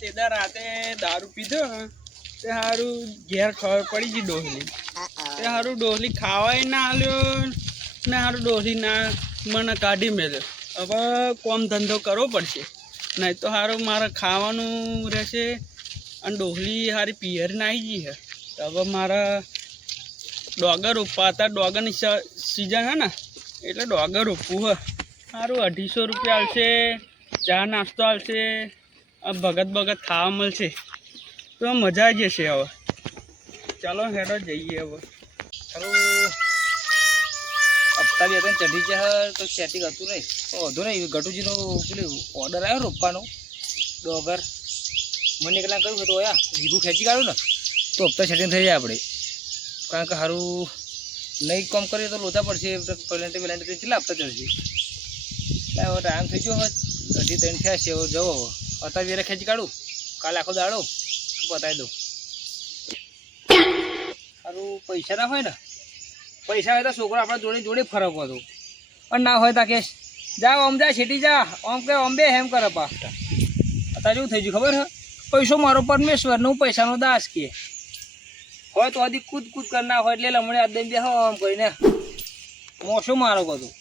તેદા રાતે દારૂ પીધો ને તે સારું ઘેર ખબર પડી ગઈ ડોહલી તે સારું ડોહલી ખાવાય ના આલ્યો ને સારું ડોહલી ના મને કાઢી મેલ્યો હવે કોમ ધંધો કરવો પડશે નહીં તો સારું મારે ખાવાનું રહેશે અને ડોહલી સારી પિયર નાહી ગઈ છે તો હવે મારા ડોગર રોપવા હતા ડોગરની સિઝન હે ને એટલે ડોગર રોપવું હે સારું 250 રૂપિયા આવશે ચા નાસ્તો આવશે ભગત ખાવા મળશે તો મજા આવી જશે હવે ચાલો હેડો જઈએ હવે સારું હપ્તા બે ત્રણ ચઢી જાય તો સેટિંગ હતું નહીં તો વધુ નહીં ગટુજીનો પેલું ઓર્ડર આવ્યો રોપવાનો ડોગર મને એકલા કહ્યું હતું યા વીઘું ખેંચી કાઢું ને તો હપ્તા સેટિંગ થઈ જાય આપણે કારણ કે સારું નહીં કામ કરીએ તો લોચા પડશે પેલેન્ટી કેટલા હપ્તા ચડશે એટલે હવે ટાઈમ થઈ ગયો હવે 2:30 થયા છે હવે જવો અત્યારે વેરે ખેંચી કાઢું કાલે આખો દાડો બતાવી દઉં સારું પૈસા ના હોય ને પૈસા હોય તો છોકરો આપણા જોડે ફરકવો હતો પણ ના હોય તા કે જા ઓમ જા છેટી જા ઓમ કે ઓમ બે હેમ કરે પાછા અત્યારે શું થઈ ગયું ખબર હે પૈસો મારો પરમેશ્વર હું પૈસાનો દાસ કે હોય તો આથી કૂદ કર ના હોય એટલે લમણે આ દઈ દે આમ કરીને મોસો મારો બધું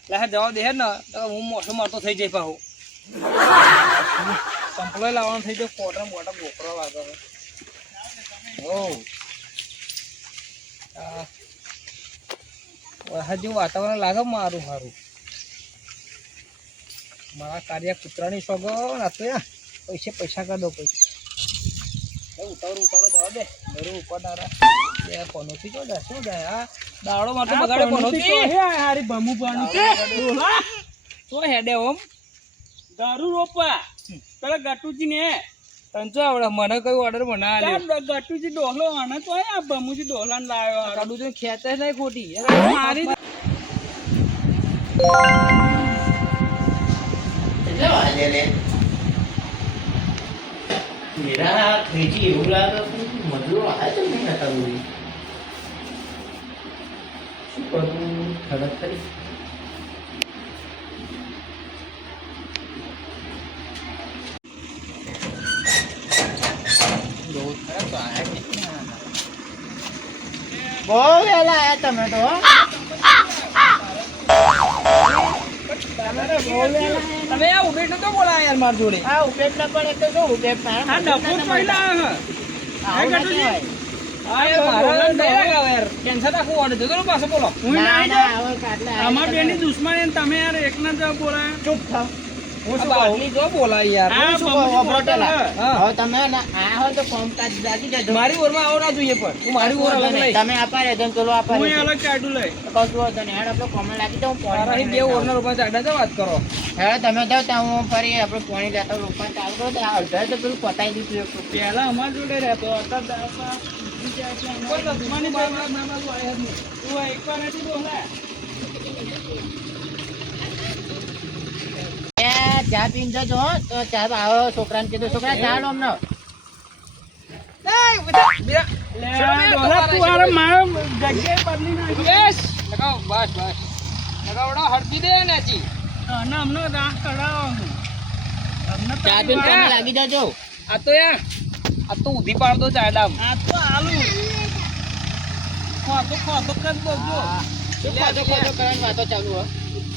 એટલે હા જવાબ દે ને તો હું મોસો મારતો થઈ જાય પાછું સંપલોય લાવવાનું થઈ જાય કોટર મોટા બોકરો લાગે હજુ વાતાવરણ લાગે મારું સારું મારા કાર્ય કૂતરાની સોગો નાતો પૈસા કરી દો પૈસા ઉતાવળ જવા દે ઘરે ઉપર દાડા કોનોથી જો શું જાય આ દાડો માટે બગાડે કોનોથી હારી ભમુ પાણી ડોલા તો હેડે ઓમ દારૂ રોપવા પેલા ગટુજી ને તંચો આવડે મને કયું ઓર્ડર બનાવ્યો ગટુજી ડોહલો આને તો આ ભમુજી ડોહલાને લાવ્યો કાડુજી ખેંચે નહીં ખોટી મારી मेरा खेची એવું લાગે મજૂરો આવે તો નહીં નતા બોલી શું કરું ખબર ખરી બહુ વહેલા આયા તમે તો તમે આ ઉભેટ નતો બોલા યાર માર જોડે આ ઉપેટ ના પણ એક તો શું ઉપેટ ના આ ડફો પહેલા આ ગટુજી આ મારા નહીં લગાવે યાર કેન્સર આખું ઓર્ડર દેતો પાછો બોલો હું ના હવે કાટલા અમાર બેની દુશ્મની અને તમે યાર એકના જ બોલાય ચૂપ થાવ હું શું બાટલી જો બોલા યાર આ શું ભમુજી કહું ઓપરેટલા હા. હવે તમે ના આ હોય તો કોમકાજ જાગી જજો મારી ઓરમાં આવો ના જોઈએ પણ હું મારી ઓર અલગ લઈ તમે આપા રે તો પેલો આપા હું રે અલગ કાઢું લઈ કશું હતો ને હેડ આપણે કોમન લાગી દઉં તારા પાણી બે ઓરના રૂપિયા ચાડા તો વાત કરો હેડ તમે જાઓ ત્યાં હું ફરી આપણે પાણી લેતા રોપણ ચાલુ કરો તો અડધા તો પેલું પતાઈ દીધું એક પહેલા અમાર જોડે રહેતો અત્યારે કોઈ દુશ્મની ભાઈ મામા તો આયા જ નહીં તું એકવાર નથી બોલા ચા પીને જજો હો તો ચા આવો છોકરાને કીધું છોકરા ચા લો અમને લગાવ બસ લગાવડો હડકી દે ને જી ચા પીને તમે લાગી જજો આ તો યાર આ તો ઉધી પાડ દો ચાડામ ખોટો કરવાની વાતો ચાલુ હો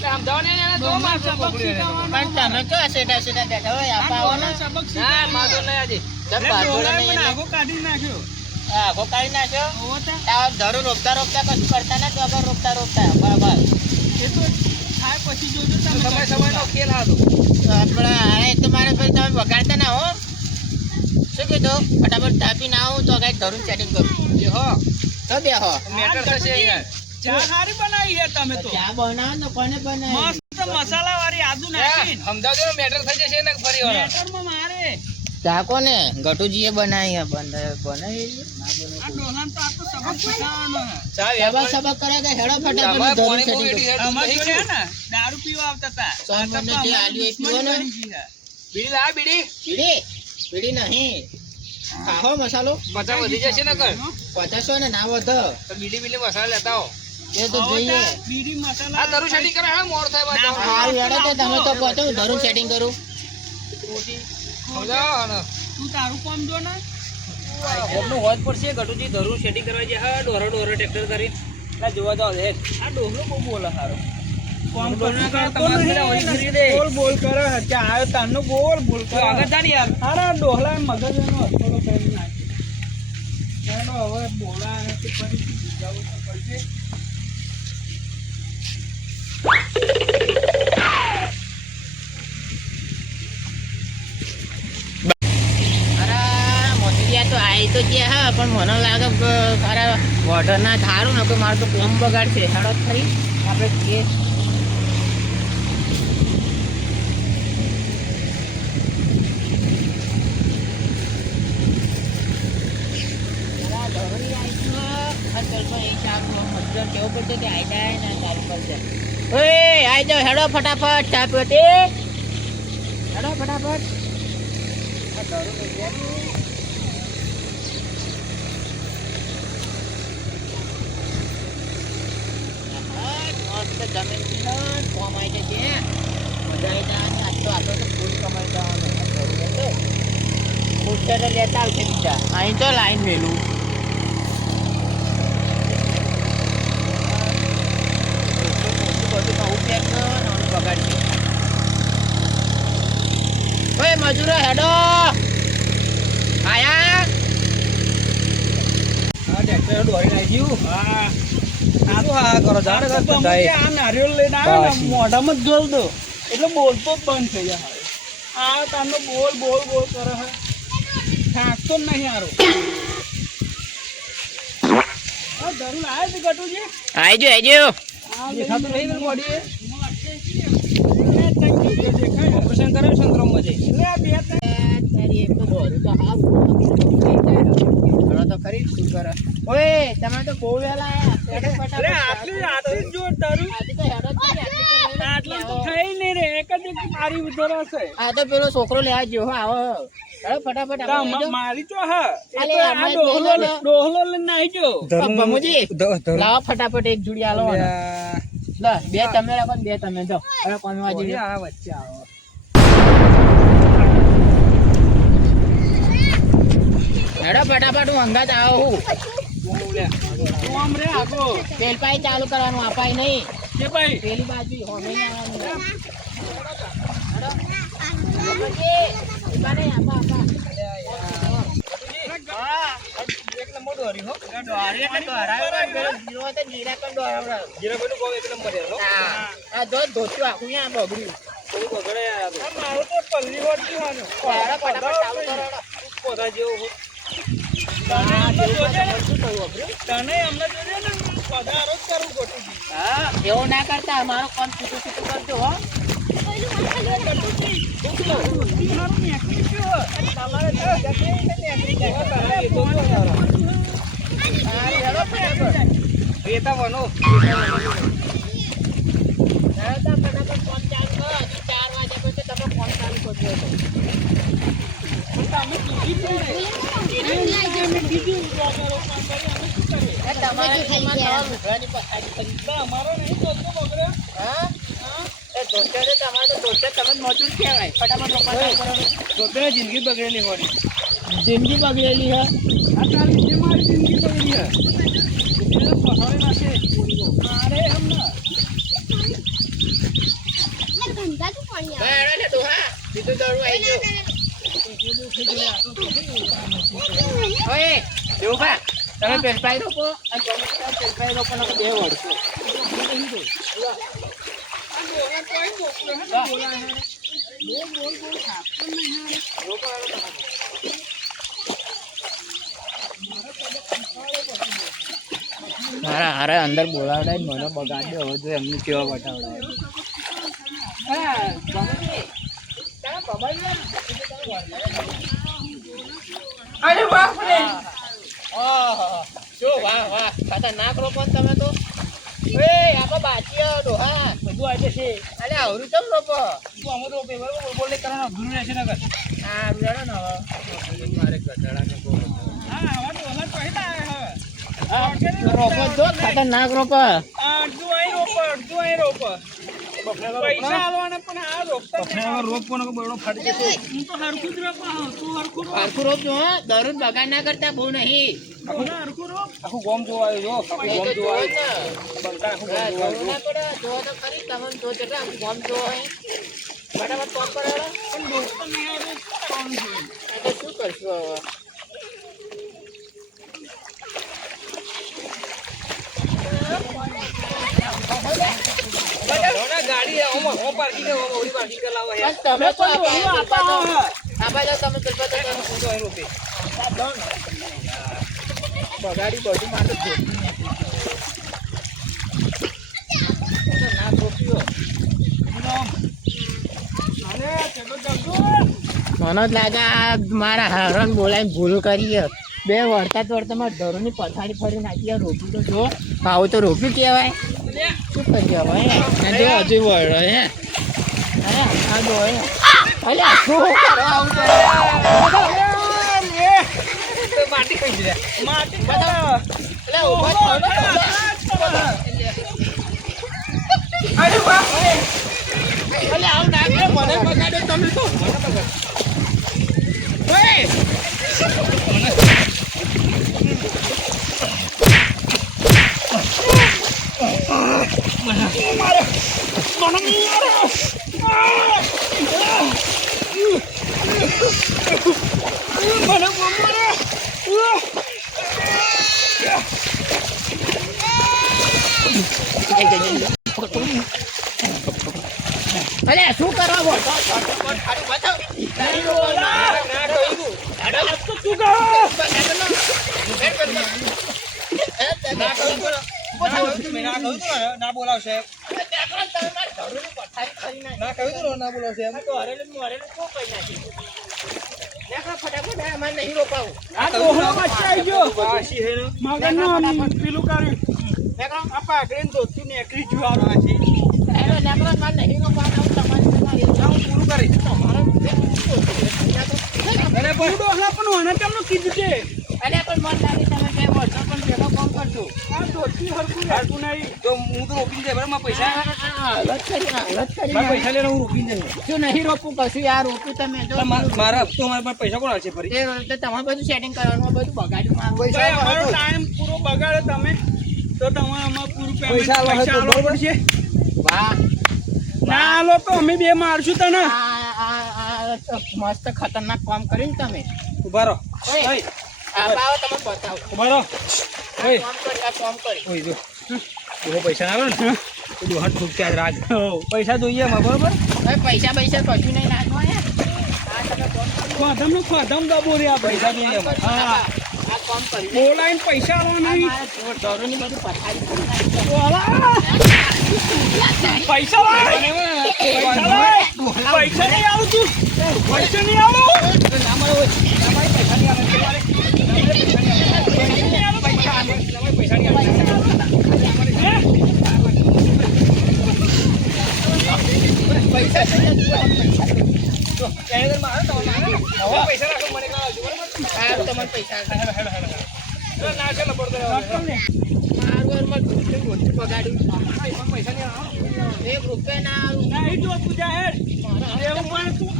સમજાવો ને એને જો માર સબક પણ તમે તો સેટા બેઠા હોય આપા આવો ને ના માતો નહીં આજે જબ બાજોડા નહીં આખો કાઢી નાખ્યો આખો કાઢી નાખ્યો તાવ ધરું રોપતા કશું કરતા ના તો આગળ રોપતા બરાબર એ તો થાય પછી જોજો તમે સમયનો ખેલ હતો આપણે આ તો મારે ભાઈ તમે વગાડતા ના હો શું કીધું ફટાફટ તાપી ના આવું તો કઈ ધરું સેટિંગ કરું એ હો તો બે હો મેટર થશે યાર ચા સારી બનાવી છે તમે તો ચા બનાવો ને કોને બનાવી મસ્ત મસાલા વાળી આદુ નાખીને સમજાવજો ને મેટર થઈ જશે ને ફરી વાર મેટરમાં મારે ચા કોને ગટુજીએ બનાવી બનાવી આ ડોલાન તો આ તો સબક શીખવાનો છે સબક કરે કે હેડો ફટાફટ તમારે ધરું પાણી setting બહુ કરું. અમાર જોડે હે ને દારૂ પીવા આવતા હતા સો મને જે આલ્યું એ પીવો ને. બીડી લા બીડી બીડી નહીં ખાઓ મસાલો 50 વધી જશે ને કર 50 ને ના વધે તો બીડી મસાલા લેતા હો એ તો જોઈએ બીડી મસાલા આ તારું સેટિંગ કરે હા મોર થાય હારું હેડો તો તમે તો કહો તો ધરું સેટિંગ કરું સમજાવો ને. તું તારું કામ જો ને. ગોમનું હોજ પડશે ગટુજી ધરું સેટિંગ કરવા જે હા ડોરો ટ્રેક્ટર કરી ના જોવા જાવ લે આ ડોહલો બહુ બોલે હારો કામ બોલ ના કરે, કરતો તમારે નહીં. પેલા ઓલી ફરી દે. બોલ કરે હચ્ચે આયો તારનો બોલ કરે. આગળ જા ને યાર. અરે ડોહલા મગજ એનો હથોડો કરી નાખ્યો. એનો હવે બોલા નથી ફરીથી બીજાવું તો પડશે. અરે મોતીયા તો આઈ તો ગયા હા પણ મને લાગે કે અરે વોટર ના થારું ને કે મારે તો કોમ બગાડશે હેડો ખરી આપણે જઈએ. અરે ધોરી આઈ ગયો. હા ચાલ તો એક ચાક મજૂર કેવું પડશે કે આઈ જાય ને ચાલુ કરશે. ઓય આઈ જાઓ હેડો ફટાફટ ચા પીતે હેડો ફટાફટ. આ ધરું લઈ જાય. મસ્ત જમીન છે કોમ આવી જશે મજા આવી જવાની. આજ તો આપણે તો ફૂલ કમાઈ જવાનું ફૂલ લેતા આવશે બીજા અહીં તો લાઈન મેલું. બધું નવું પેક નવું બગાડશે. ઓય મજૂરો હેડો આયા. આ ટ્રેક્ટર દોરી નાખ્યું હા આ તો આ કરો જાણે તો કરતો અમે થાય. કે આ નારિયેળ લઈને આવ્યો ને બાકી. મોઢામાં જ જોલ દો એટલે બોલતો જ બંધ થઈ જાય હવે. આ તારનો બોલ કરે હે થાકતો જ નહીં હારો. આ ધરું આવ્યો છે ગટુજી. આઈજો આઈજો. આ દેખાતું નહીં ને બોડી દેખાય ઓપરેશન કરાવ્યું સંક્રમમાં જઈ એટલે આ બે ત્રણ તારી એક તો દોરું તો હાવ ઘણો તો ખરી શું કરે. ઓય તમે તો બહુ વહેલા આયા. અરે આટલી જો તારું આજે તો હેડો જ નહીં, આટલી તો લઈને જ આટલું તો આવો. થઈ નહીં રે એક જ એક મારી ઉધર હશે. આ તો પેલો છોકરો લેવા ગયો હો આવો હેડો ફટાફટ તા આપણે લઈ મારી તો હા એ અલે, તો આ હમણાં જ ડોહલો લઈ લો. ડોહલો લઈને આવી જો. જાઓ. ભમુજી લાવો ફટાફટ એક જોડી આલો મને. લે બે તમે રાખો ને બે તમે જાઓ. હવે કોનવા જેવી આ વચ્ચે આવો હેડો ફટાફટ હું અંગાત આવો હું. તું આમ રે આગો પેલ પાઈ ચાલુ કરવાનું અપાય નહીં. કે ભાઈ પેલી બાજુ હોમે નહીં આવવાનું. હેડો. ભમુજી, ઊભા નહીં, આપા, આપા. એક નંબર દોરી હો દોરી એટલે દોરાયો પણ પેલો જીરો હતો ને જીરા પણ દોરાવડાવ્યો. જીરાભાઈનું કોમ એક નંબર યાર હો. હા. આ જો ધોતું આખું અહીંયા બગડ્યું. થોડું બગડે યાર આ તો. આ મારું તો પલ્લી વળતી વાનું. હેડો ફટાફટ ચાલુ કરો હેડો. પોતા જેવો હો. તને હા, હમણાં જેવું જોજે ને. પણ શું થયું બગડ્યું? તને હમણાં જોજે ને પધારો જ કરવું ગટુજી. હા એવું ના કરતા અમારો કામ છૂટું છૂટું કરજો હો. હા, હેડો ફટાફટ. રેતા બનો હેડો તો ફટાફટ ફોન ચાલુ કરો. હજી 4 વાગ્યા પછી તમે ફોન ચાલુ કરજો તો. એ તમારા ઘરમાં તમારા લુગડાની પથારી કરી. હા? એ ધોતિયા તો તમારે તો ધોતિયા તમે જ મજૂર કહેવાય. ફટાફટ લોકો ચાલુ કરો. ધોતરે જિંદગી બગડેલી હોરી જિંદગી બગડેલી હે. આ તારી જે મારી જિંદગી બગડી હે. એટલે પથારી નાખે. મારે હમણાં હેડો લે ડોહા. બીજું દોડું આવી ગયું. ઓય દેવભા તમે પેલપાઈ રોપો અને તમે ત્યાં પેલપાઈ રોપો ને બે વળશો. હારા હારા અંદર બોલાવડાય ને મને બગાડી હવે જો એમને કેવા બતાવડાય. હા ગમે તમે બગાડી અરે બાપ રે ઓહો શું વાહ વાહ ખતરનાક રોપો ને તમે તો. એ આપો બાચી ડોહા બધું આજે છે. અલે આવરું ચમ રોપો. તું આમ તો બરોબર બોલે કરવાનો ગુરુ રહેશે નગર. હા રૂડો ને હવે મારે કચડાને બોલ. હા આવા તો ઓલા પહેલા આવ્યા હવે. રોપો જો ખતરનાક રોપો. અડધું અહીં રોપ અડધું અહીં રોપ. પૈસા આલવાના પણ આ રોકતા બફારામાં રોપવાનો કે બરડો ફાટી જશે. હું તો હરખું જ રોપા હોઉં. તું હરખું રોપ. હરખું રોપ જો હો, દરરોજ બગાડ ના કરતા બહુ નહીં. તું હરખું રોપ. આખું ગોમ જોવા આવ્યો જો. આખું એ ગોમ તો જોવા જોવો જ આવ્યો. ને. બંકા આખું ગોમ હા, જોવા જોવું આવ્યો. ના પડે, જોવો તો ખરી, તમે જો એટલે આમ ગોમ જોવો હોય. ફટાફટ કોમ કરો હવે. પણ ડોક્ટર નહીં આવે તો શું કરવાનું જોઈએ? આ તો શું કરશું હવે? ગાડી ઓમાં હો પાર્કિંગ હો ઓરી પાર્કિંગ કરાવવા હે. બસ તમે તો પણ ડોહલું આપા આવે. આપા જાઓ તમે પેલા તો તમે હું તો અહીં રોપે. બગાડી બધું માટે ના રોપ્યો. અરે ચલો જલ્દો. મને જ લાગે આ મારા હરણ બોલાવીને ભૂલ કરી બે વળતા વળતામાં ધરોની પથારી ફરી નાખી રોપી તો જો આવું તો રોપ્યું કહેવાય શું કરી હવે હજુ વળો હે આ જો અલ્યા શું કરો આવું તો? માટી ખાઈ દીધા. માટી ખાવા. અલ્યા ઊભા થયો ને. અલ્યા આવું ના કરો, મને બગાડો તમે તો. અલ્યા શું કરવા બોલ ના બોલાવશે. ના કહ્યું તું ના બોલાવશે એમ. ફટાફટ અમારે નહીં રોપાવું આ ડોહલો બચ્ચા આવી ગયો. પાછી હે ને. મગનનું આમ પેલું કર્યું. આ પાઘડીને ધોતું નીકળી ગયું આ પાછી. મારે નહીં રોપાવું તમારે પૂરું કરી. અરે પણ ડોહલા પણ મને કેમનું કીધું છે? અરે પણ મન લાગે તમે બે વર્ષો પણ ભેગો કોમ કરજો આ ધોતી હરખું રહેતું નહીં. તો હું તો રોપી જાય બરાબર મારા પૈસા. હાલત કરી મારા પૈસા લઈને હું રોપી જાય. શું નહીં રોપું કશું યાર રોપું તમે જો મારા હપ્તો મારા પાસે પૈસા કોણ આવશે ફરી? તે તો તમારે બધું સેટિંગ કરવાનું બધું બગાડ્યું મારું ભાઈ, અમારો ટાઈમ પૂરો બગાડો તમે તો તમારે અમારે પૂરું payment પૈસા આલવા હોય તો આલવા બરોબર પડશે. વાહ ના આલો તો અમે બે મારશું તને. આ મસ્ત ખતરનાક કામ કર્યું ને તમે ઉભા રહો. ઓય. ઓય, આ બાવો તમે બતાવો ઉભા રહો. ઓય, આ કામ કરી ઓય જો. બહુ પૈસા ના આવે ને તો દોહટ ઠૂકતે આજ રાગ. પૈસા જોઈએ એમાં બરોબર. હવે પૈસા પૈસા કશું નહીં નાખવા યાર આ તમે કામ કર્યું. ખોધમનું ખોધમ દબો રે આ પૈસા પૈસા. જોઈએ એમાં. હા. આ કામ કર્યું બોલાઈને પૈસા આલવા નહીં. દરોની બધું પથારી કરી નાખી. બોલા. પૈસા લાય. પૈસા લાય. પૈસા નહીં આવું તું. પૈસા નહીં આવું. સારું તમને પૈસા મારું ઘરમાં બગાડ્યું એક રૂપિયા ના આવું નહીં જો તું જાહેર. એવું પણ તું.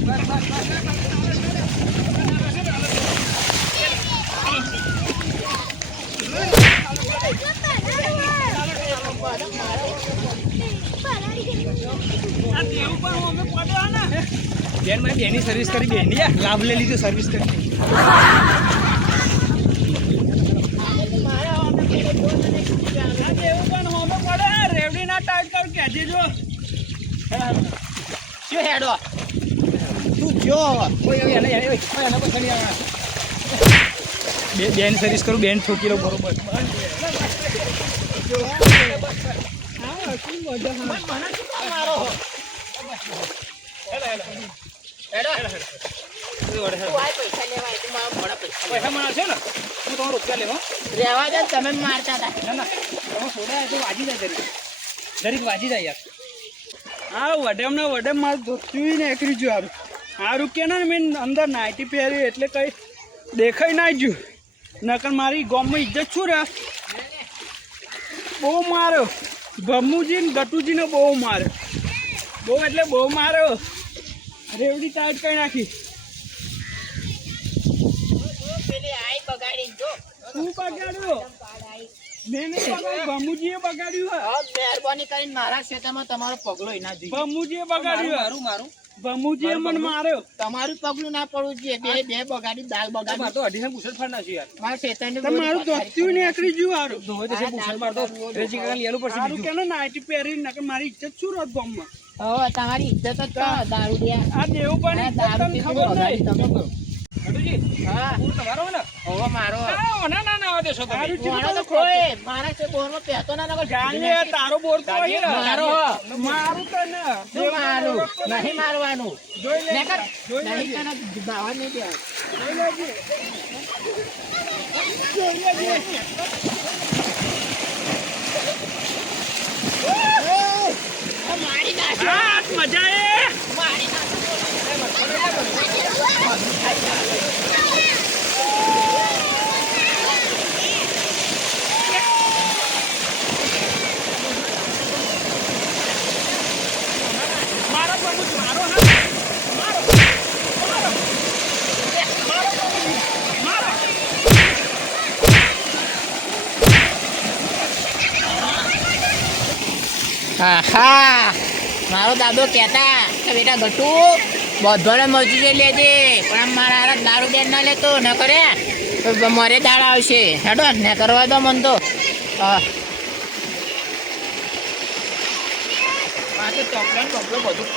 આ દેવું પણ અમે પડ્યા ને. બેન મને બેની સર્વિસ કરી બેન લાભ લઈ લીધો સર્વિસ કરી. આ દેવું પણ અમે પડે. રેવડીના ટાઈટ કર કહેજે જો. શું હેડો તું જો બેન સર્વિસ કરું બેન ઠોકી લો બરોબર. પૈસા લેવા એટલે મારા મોડા પૈસા પૈસા મને છે ને હું તમારો રૂપિયા લેવા. રહેવા દે તમે મારતા હતા ના ના તમે સોડા તો વાજી જાય જરીક વાજી જાય યાર. હા વડેમ ને વડેમ મારું ધોતું ને એકરી ગયું હારું. હારું કે ને મેં અંદર નાઇટી પહેરી એટલે કઈ દેખાઈ ના ગયું. નકર મારી ગામમાં ઇજ્જત શું રે. બહુ માર્યો ભમુજી ને ગટુજીને બહુ માર્યો. બહુ એટલે બહુ માર્યો. રેવડી ટાઈટ કરી નાખી. પેલી આઈ બગાડી જો શું બગાડ્યું? મેં નહીં બગાડ્યું, ભમુજીએ બગાડ્યું. મહેરબાની કરીને મારા ક્ષેત્રમાં તમારો પગલો ના જોઈએ. ભમુજીએ બગાડ્યું. મારું ભમુજીએ મને માર્યો. તમારું પગલું ના પડવું જોઈએ. બે બગાડી દાલ બગાડી તો અઢી પૂછડ ફાડ નાખ્યું યાર. મારા ક્ષેત્રને તમારું ધોતિયું નીકળી ગયું હારું. ધોવે તો છે પૂછડ મારતો રેજી કાકા લેલું પડશે હારું બીજું. કેનો નાઈટી પહેરી નકર મારી ઇજ્જત શું રત ગામમાં. હવે તમારી ઇજ્જત જ તો દારૂડિયા. આ દેવું પણ આ ઇજ્જત દારૂ તને પીધું ખબર નહીં. તમે. ગટુજી હા પૂર તમારો હે ને? હવે મારો ના ના ના દેશો તમે. હારું ચીલું મારો તો બધું ખોટું. કોઈ મારા છે બોરમાં પહેતો ના નકર જાણે તારો બોર તો અહીં રહે. મારો મારું તને. શું મારું નહીં મારવાનું જોઈ લે. નકર જોઈ નહીં લેજે. તને ભાવા નહીં દે. જોઈ લેજે. જોઈ લેજે. મારી નાખ્યો આ મજા એ. મારી મારો પ્રભુ મારો હાથ. મારો. મારો. મારો પ્રભુ. મારો. આહા મારો દાદો કહેતા કે બેટા ગટુ બધોને મજૂરી લેજે પણ આમ મારા હારા દારૂ બેન ના લેતો ન કરે તો મારે દાળ આવશે હેડો ને કરવા દો મન તો ચોકલેટ બધું